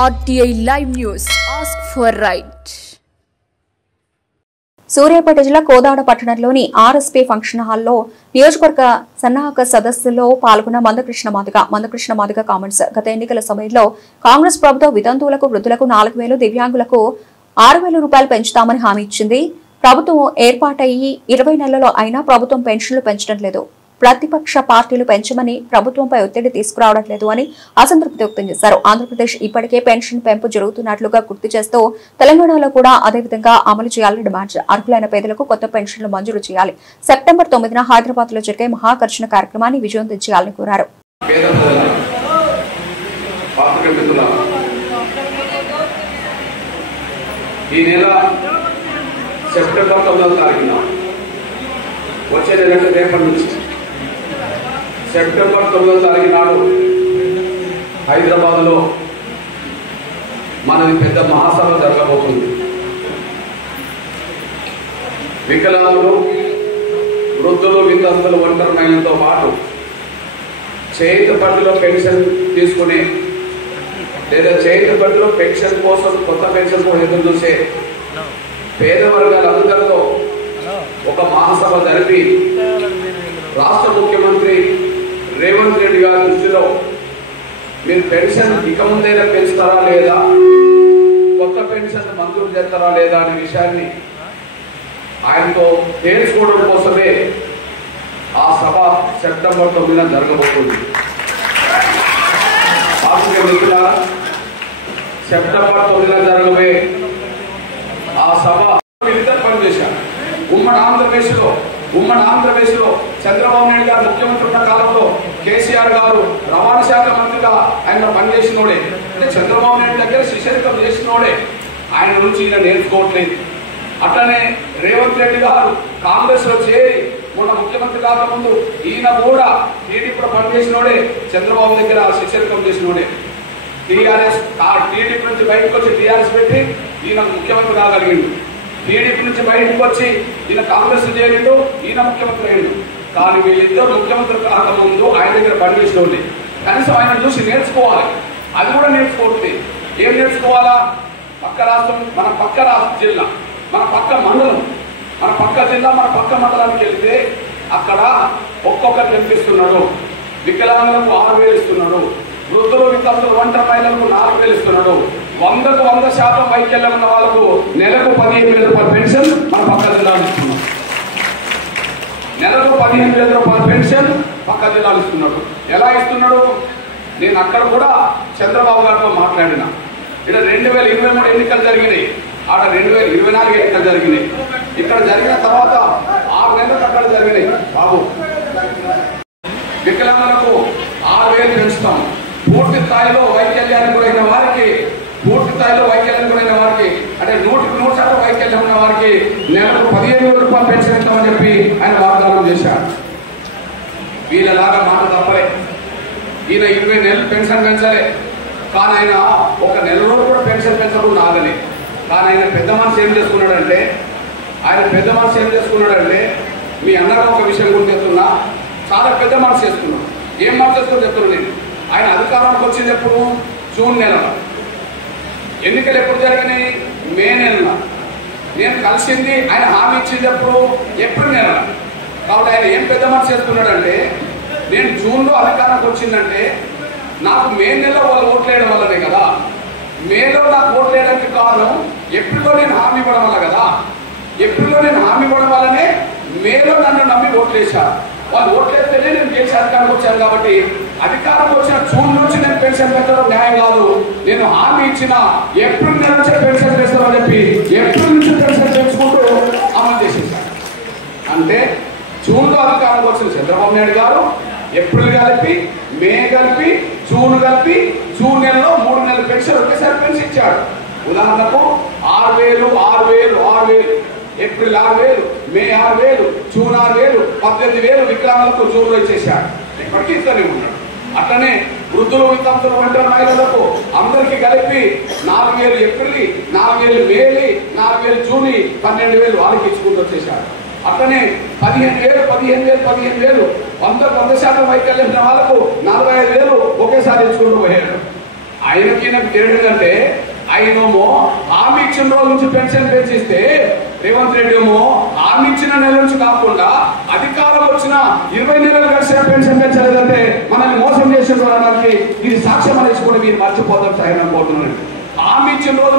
RTI Live News. Ask for right. Suryapet జిల్లా కోదాడ పట్టణంలోని RSP function హాల్లో నియోజకవర్గ సన్నాహక సదస్సులో పాల్గొన్న మందకృష్ణ మాదిగ కామెంట్స్. గత ఎన్నికల సమయంలో కాంగ్రెస్ ప్రభుత్వం వితంతువులకు, వృద్ధులకు 4,000, దివ్యాంగులకు 6,000 రూపాయలు పెంచుతామని హామీ ఇచ్చింది. ప్రభుత్వం ఏర్పాటయ్యి 20 నెలల్లో అయినా ప్రభుత్వం పెన్షన్లు పెంచడం లేదు. ప్రతిపక్ష పార్టీలు పెంచమని ప్రభుత్వంపై ఒత్తిడి తీసుకురావడం లేదు అని అసంతృప్తి వ్యక్తం చేశారు. ఆంధ్రప్రదేశ్ ఇప్పటికే పెన్షన్ పెంపు జరుగుతున్నట్లుగా గుర్తు చేస్తూ తెలంగాణలో కూడా అదేవిధంగా అమలు చేయాలని డిమాండ్. అర్హులైన పేదలకు కొత్త పెన్షన్లు మంజూరు చేయాలి. సెప్టెంబర్ 9న హైదరాబాద్ లో జరిగే మహాకర్షణ కార్యక్రమాన్ని విజయవంతం చేయాలని కోరారు. సెప్టెంబర్ 9వ తారీఖు నాడు హైదరాబాద్లో మనది పెద్ద మహాసభ జరగబోతుంది. వికలాంగులు, వృద్ధులు, వితంతులు, ఒంటరి మహిళలతో పాటు చేతి పరిధిలో పెన్షన్ తీసుకునే లేదా చేతి పరిధిలో పెన్షన్ కోసం కొత్త పెన్షన్ కోసం ఎదురు చూసే పేద వర్గాలందరితో ఒక మహాసభ జరిపి రాష్ట్ర ముఖ్యమంత్రి రేవంత్ రెడ్డి గారి దృష్టిలో మీరు పెన్షన్ ఇక ముందైనా పెంచుతారా లేదా, కొత్త పెన్షన్ మంజూరు చేస్తారా లేదా అనే విషయాన్ని ఆయనతో తేల్చుకోవడం కోసమే ఆ సభ సెప్టెంబర్ 9న జరగబోతుంది. సెప్టెంబర్ 9న జరగబోయే ఆ సభ ఇద్దరు పనిచేశారు. ఉమ్మడి ఆంధ్రప్రదేశ్లో చంద్రబాబు నాయుడు గారు ముఖ్యమంత్రి ఉన్న కాలంలో కేసీఆర్ గారు రవాణా శాఖ మంత్రిగా ఆయన పనిచేసినోడే, అంటే చంద్రబాబు నాయుడు దగ్గర శిష్యరికం చేసినోడే. ఆయన నుంచి ఈయన నేర్చుకోవట్లేదు. అట్లనే రేవంత్ రెడ్డి గారు కాంగ్రెస్ లో చేరి మొన్న ముఖ్యమంత్రి కాకముందు ఈయన కూడా టీడీపీలో పనిచేసినోడే, చంద్రబాబు దగ్గర శిష్యరికం చేసినోడే. టీడీపీ నుంచి బయటకు వచ్చి టీఆర్ఎస్ పెట్టి ఈయన ముఖ్యమంత్రి కాగలిగిండు. టీడీపీ నుంచి బయటకు వచ్చి ఈయన కాంగ్రెస్ చేరిండు, ఈయన ముఖ్యమంత్రి అయ్యిండు. కానీ వీళ్ళిద్దరు ముఖ్యమంత్రి కాకముందు ఆయన దగ్గర పనిచేసినోండి. కనీసం ఆయన చూసి నేర్చుకోవాలి. అది కూడా నేర్చుకోవట్లేదు. ఏం నేర్చుకోవాలా? పక్క రాష్ట్రం, మన పక్క జిల్లా, మన పక్క మండలం, మన పక్క జిల్లా, మన పక్క మండలానికి వెళ్తే అక్కడ ఒక్కొక్కరు కనిపిస్తున్నాడు. వికలాంగులకు 6,000 ఇస్తున్నాడు, వృద్ధులు, వితంతులు, ఒంటరి మహిళలకు 4,000 ఇస్తున్నాడు. 100% వైకల్యం ఉన్న వాళ్ళకు నెలకు 15,000 రూపాయల పెన్షన్ మన పక్క జిల్లాలు ఇస్తున్నాడు. నెలకు 15,000 రూపాయల పెన్షన్ పక్క జిల్లాలు ఇస్తున్నాడు. ఎలా ఇస్తున్నాడు? నేను అక్కడ కూడా చంద్రబాబు గారితో మాట్లాడిన. ఇక్కడ 2023 ఎన్నికలు జరిగినాయి, ఆడ 2024 ఎన్నికలు జరిగినాయి. ఇక్కడ జరిగిన తర్వాత 6 నెలలకు అక్కడ జరిగినాయి. బాబు, వికలాంగులకు 6,000 పెంచుతాం. పూర్తి స్థాయిలో వైకల్యానికి గురైన వారికి అంటే 100% వైకల్యం ఉన్న వారికి నెలకు 15,000 రూపాయలు పెన్షన్ ఇస్తామని చెప్పి ఆయన వాగ్దానం చేశారు. వీళ్ళలాగా మాట తప్పలే. ఈయన 20 నెలలు పెన్షన్ పెంచలే, కానీ ఆయన ఒక నెల రోజు కూడా పెన్షన్ పెంచకుండా ఆగలే. కానీ ఆయన పెద్ద మనసు ఏం చేసుకున్నాడంటే మీ అన్నగా ఒక విషయం గురించి చెప్తున్నా, చాలా పెద్ద మనసు చేసుకున్నాడు. ఏం మనసు చేసుకుని చెప్తున్నాను నేను. ఆయన అధికారంలోకి వచ్చింది ఎప్పుడు? జూన్ నెలలో. ఎన్నికలు ఎప్పుడు జరిగినాయి? మే నెలలో. నేను కలిసింది, ఆయన హామీ ఇచ్చింది ఎప్పుడు? ఏప్రిల్ నెలలో. కాబట్టి ఆయన ఏం పెద్ద మనసు చేసుకున్నాడంటే, నేను జూన్లో అధికారానికి వచ్చిందంటే నాకు మే నెలలో వాళ్ళు ఓట్లేయడం వల్లనే కదా. మేలో నాకు ఓట్లేయడానికి కారణం ఏప్రిల్లో నేను హామీ ఇవ్వడం వల్ల కదా. ఏప్రిల్లో నేను హామీ ఇవ్వడం వల్లనే మేలో నన్ను నమ్మి ఓట్లేశారు. వాళ్ళు ఓట్లేస్తేనే నేను గెలిచి అధికారంకి వచ్చాను. కాబట్టి అధికారం వచ్చిన జూన్ నుంచి నేను పెన్షన్ పెంచడం న్యాయం కాదు. నేను హామీ ఇచ్చిన ఏప్రిల్ నెల నుంచే పెన్షన్ చేస్తామని చెప్పి ఏప్రిల్ నుంచి పెన్షన్ పెంచుకుంటూ అమలు చేసేసాను. అంటే జూన్లో అధికారంకి వచ్చిన చంద్రబాబు నాయుడు గారు ఏప్రిల్ కలిపి, మే కలిపి, జూన్ కలిపి, జూన్ నెలలో 3 నెలల పెన్షన్ ఒకేసారి పెన్షన్ ఇచ్చాడు. ఉదాహరణకు 6,000 ఏప్రిల్ 6,000, మే 6,000, జూన్ 6,000, 18,000 వికలాంగులకు జూన్లో ఇచ్చేశాడు. ఇప్పటికీ ఇస్తూనే ఉన్నాడు. అట్లనే వృద్ధులు, వితంతులు, ఒంటరి మహిళలకు అందరికీ కలిపి 4,000 ఏప్రిల్, 4,000 మేలి, 4,000 జూన్, 12,000 వాళ్ళకి ఇచ్చుకుంటూ వచ్చేశాడు. అట్లనే 15,000 100% వైకల్యం ఉన్న వాళ్ళకు 45,000 ఒకేసారి ఇచ్చుకుంటూ పోయాడు. ఆయనకి నాకు తెలియదంటే ఆయనేమో హామీ ఇచ్చిన రోజు నుంచి పెన్షన్ పెంచిస్తే రేవంత్ రెడ్డి ఏమో హామీ ఇచ్చిన నెల నుంచి కాకుండా అధికారం వచ్చిన 20 నెలలు కలిసిన పెన్షన్ పెంచలేదంటే మనల్ని మోసం చేసిన ఇది సాక్ష్యం అనేసి కూడా మీరు మర్చిపోతారు ఆయన అనుకుంటున్నాను. హామీ ఇచ్చిన రోజు